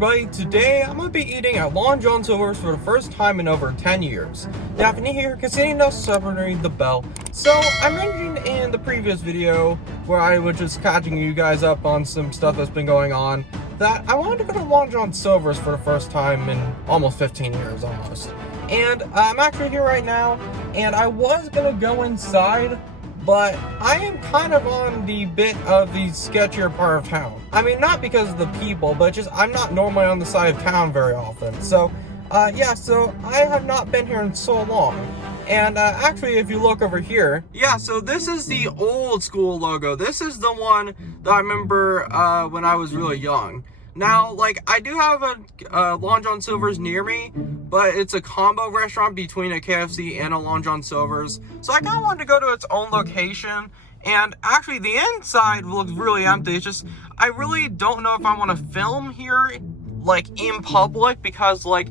everybody, today I'm going to be eating at Long John Silver's for the first time in over 10 years. Now if you're new here, consider celebrating the bell. So I mentioned in the previous video, where I was just catching you guys up on some stuff that's been going on, that I wanted to go to Long John Silver's for the first time in almost 15 years almost. And I'm actually here right now, and I was going to go inside, but I am kind of on the bit of the sketchier part of town. I mean, not because of the people, but just I'm not normally on the side of town very often. So, yeah, so I have not been here in so long. And actually, if you look over here, yeah, so this is the old school logo. This is the one that I remember when I was really young. Now, like, I do have a Long John Silver's near me, but it's a combo restaurant between a KFC and a Long John Silver's. So I kind of wanted to go to its own location. And actually, the inside looks really empty. It's just, I really don't know if I want to film here, like, in public, because, like,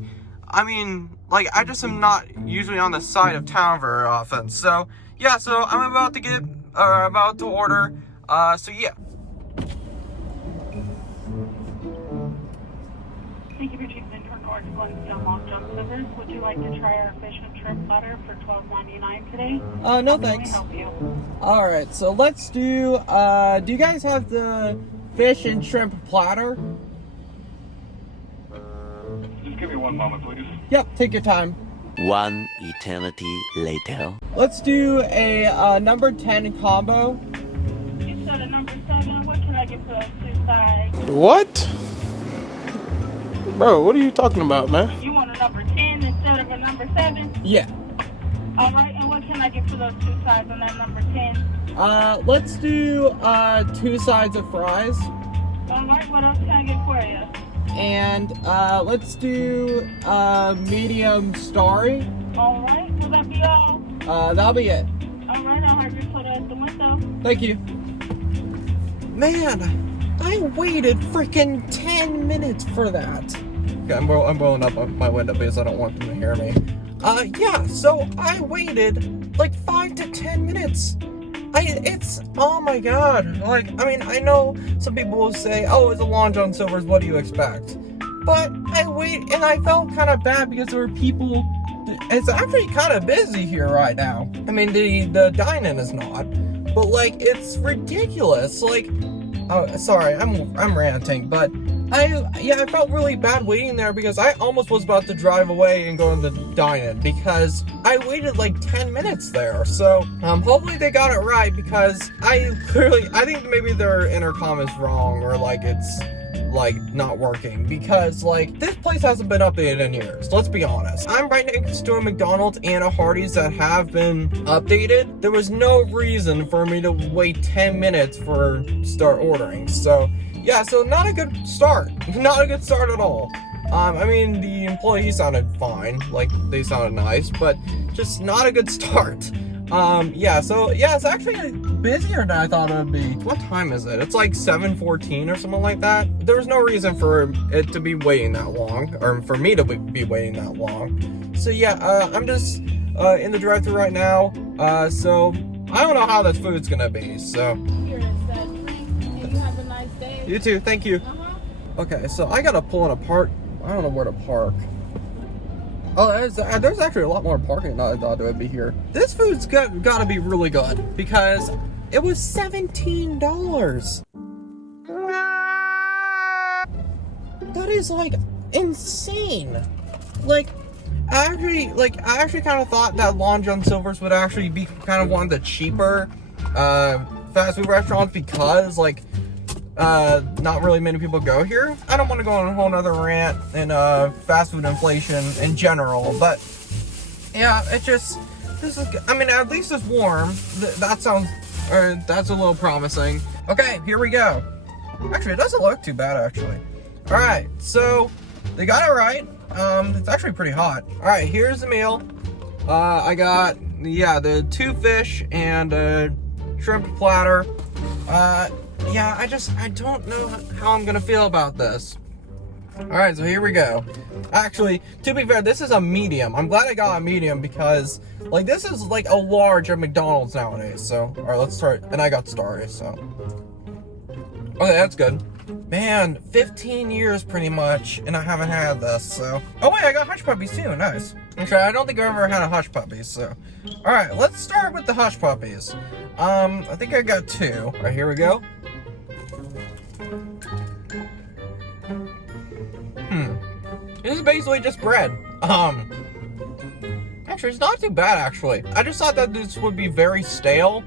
I mean, like, I just am not usually on the side of town very often. So, yeah, so I'm about to order, so yeah. Thank you for choosing North Glenstone Long John Silver's. Would you like to try our fish and shrimp platter for $12.99 today? No thanks. How can we help you? Alright, so let's do you guys have the fish and shrimp platter? Just give me one moment, please. Yep, take your time. One eternity later. Let's do a number 10 combo. You said a number 7. What can I get for those two sides? What? Bro, what are you talking about, man? You want a number 10 instead of a number 7? Yeah. Alright, and what can I get for those two sides on that number 10? Let's do 2 sides of fries. Alright, what else can I get for you? And let's do medium starry. Alright, will that be all? That'll be it. Alright, I'll have your soda at the window. Thank you. Man, I waited freaking 10 minutes for that. Okay, I'm rolling up my window because I don't want them to hear me. Yeah, so I waited like 5 to 10 minutes. Oh my god. Like, I mean, I know some people will say, oh, it's a Long John Silver's, what do you expect? But and I felt kind of bad because there were people. It's actually kind of busy here right now. I mean, the dine-in is not, but like, it's ridiculous. Like, oh, sorry, I'm ranting, but I felt really bad waiting there because I almost was about to drive away and go in the dine-in because I waited like 10 minutes there. So, hopefully they got it right because I think maybe their intercom is wrong or like it's like not working because like this place hasn't been updated in years. Let's be honest. I'm right next to a McDonald's and a Hardee's that have been updated. There was no reason for me to wait 10 minutes for start ordering. So yeah, so not a good start. Not a good start at all. I mean, the employees sounded fine, like they sounded nice, but just not a good start. Yeah, so yeah, it's actually busier than I thought it would be. What time is it? It's like 7:14 or something like that. There was no reason for it to be waiting that long, or for me to be waiting that long. So yeah, I'm just in the drive-thru right now. So I don't know how this food's gonna be. So Here is that drink, and you have a nice day. you too. Thank you. Okay, so I gotta pull in a park. I don't know where to park. Oh, there's actually a lot more parking than I thought there would be here. This food's gotta be really good because it was $17. That is like insane. Like, I actually kind of thought that Long John Silver's would actually be kind of one of the cheaper fast food restaurants because like not really many people go here. I don't want to go on a whole nother rant in fast food inflation in general, but yeah, I mean, at least it's warm. That's a little promising. Okay, here we go. Actually, it doesn't look too bad, actually. All right, so they got it right. It's actually pretty hot. All right, here's the meal. I got, yeah, the 2 fish and a shrimp platter. Yeah, I don't know how I'm gonna feel about this. Alright, so here we go. Actually, to be fair, this is a medium. I'm glad I got a medium because, like, this is like a large at McDonald's nowadays. So, alright, let's start. And I got starry, so. Okay, that's good. Man, 15 years pretty much, and I haven't had this, so. Oh wait, I got hush puppies too, nice. Actually, I don't think I've ever had a hush puppy, so. Alright, let's start with the hush puppies. I think I got 2. Alright, here we go. This is basically just bread. Actually, it's not too bad, actually. I just thought that this would be very stale.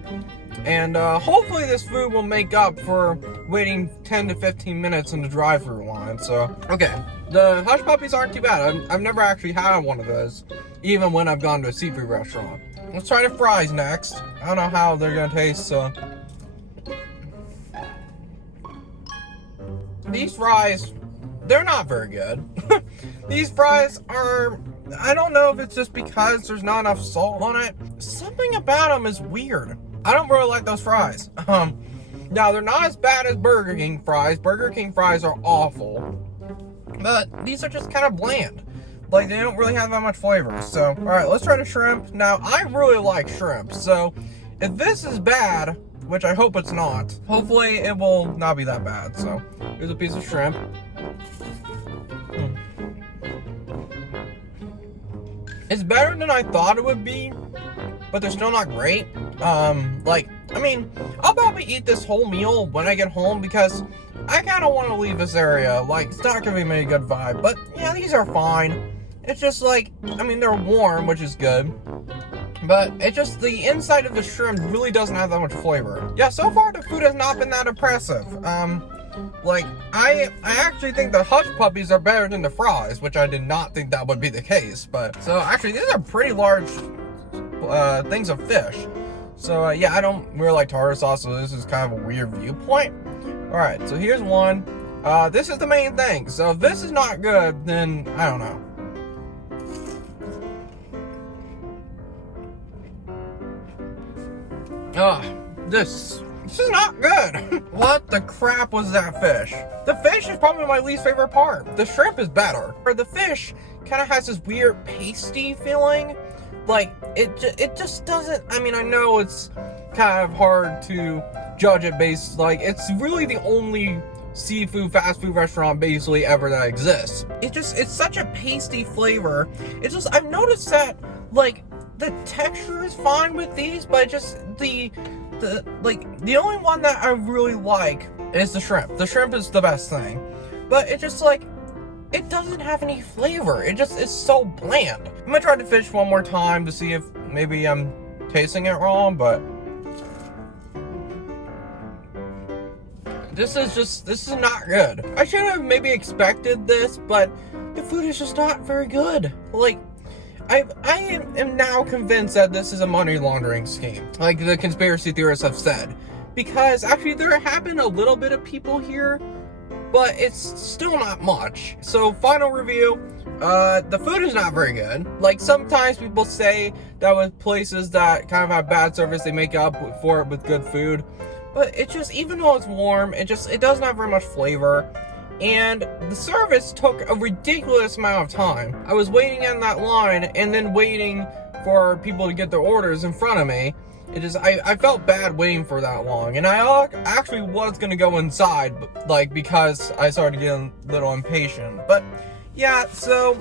And hopefully this food will make up for waiting 10 to 15 minutes in the drive-thru line. So, okay. The hush puppies aren't too bad. I've never actually had one of those, even when I've gone to a seafood restaurant. Let's try the fries next. I don't know how they're gonna taste, so. These fries, they're not very good. These fries are, I don't know if it's just because there's not enough salt on it. Something about them is weird. I don't really like those fries. Now, they're not as bad as Burger King fries. Burger King fries are awful. But these are just kind of bland. Like, they don't really have that much flavor. So, alright, let's try the shrimp. Now, I really like shrimp. So, if this is bad, which I hope it's not, hopefully it will not be that bad. So, here's a piece of shrimp. It's better than I thought it would be, but they're still not great. I mean, I'll probably eat this whole meal when I get home because I kind of want to leave this area. Like, it's not giving me a good vibe, but yeah, these are fine. It's just like, I mean, they're warm, which is good, but it's just the inside of the shrimp really doesn't have that much flavor. Yeah, so far the food has not been that impressive. Like, I actually think the hush puppies are better than the fries, which I did not think that would be the case. But, so actually, these are pretty large things of fish. So, yeah, I don't really like tartar sauce, so this is kind of a weird viewpoint. Alright, so here's one. This is the main thing. So, if this is not good, then, I don't know. This is not good. What the crap was that fish? The fish is probably my least favorite part. The shrimp is better. Or the fish kind of has this weird pasty feeling. Like, it just doesn't, I mean, I know it's kind of hard to judge it based, like, it's really the only seafood fast food restaurant basically ever that exists. It's such a pasty flavor. It's just, I've noticed that, like, the texture is fine with these, but just the only one that I really like is the shrimp. The shrimp is the best thing. But it just, like, it doesn't have any flavor. It just is so bland. I'm gonna try the fish one more time to see if maybe I'm tasting it wrong, but this is not good. I should have maybe expected this, but the food is just not very good. Like, I am now convinced that this is a money laundering scheme, like the conspiracy theorists have said. Because actually there have been a little bit of people here, but it's still not much. So, final review, the food is not very good. Like, sometimes people say that with places that kind of have bad service, they make up for it with good food. But it just, even though it's warm, it doesn't have very much flavor. And the service took a ridiculous amount of time. I was waiting in that line and then waiting for people to get their orders in front of me. I felt bad waiting for that long. And I actually was gonna go inside, like, because I started getting a little impatient. But yeah, so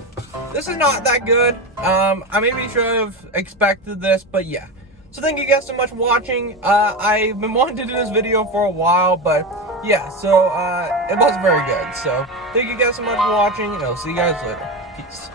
this is not that good. I maybe should have expected this, but yeah. So thank you guys so much for watching. I've been wanting to do this video for a while, but yeah, so it wasn't very good. So thank you guys so much for watching, and I'll see you guys later. Peace.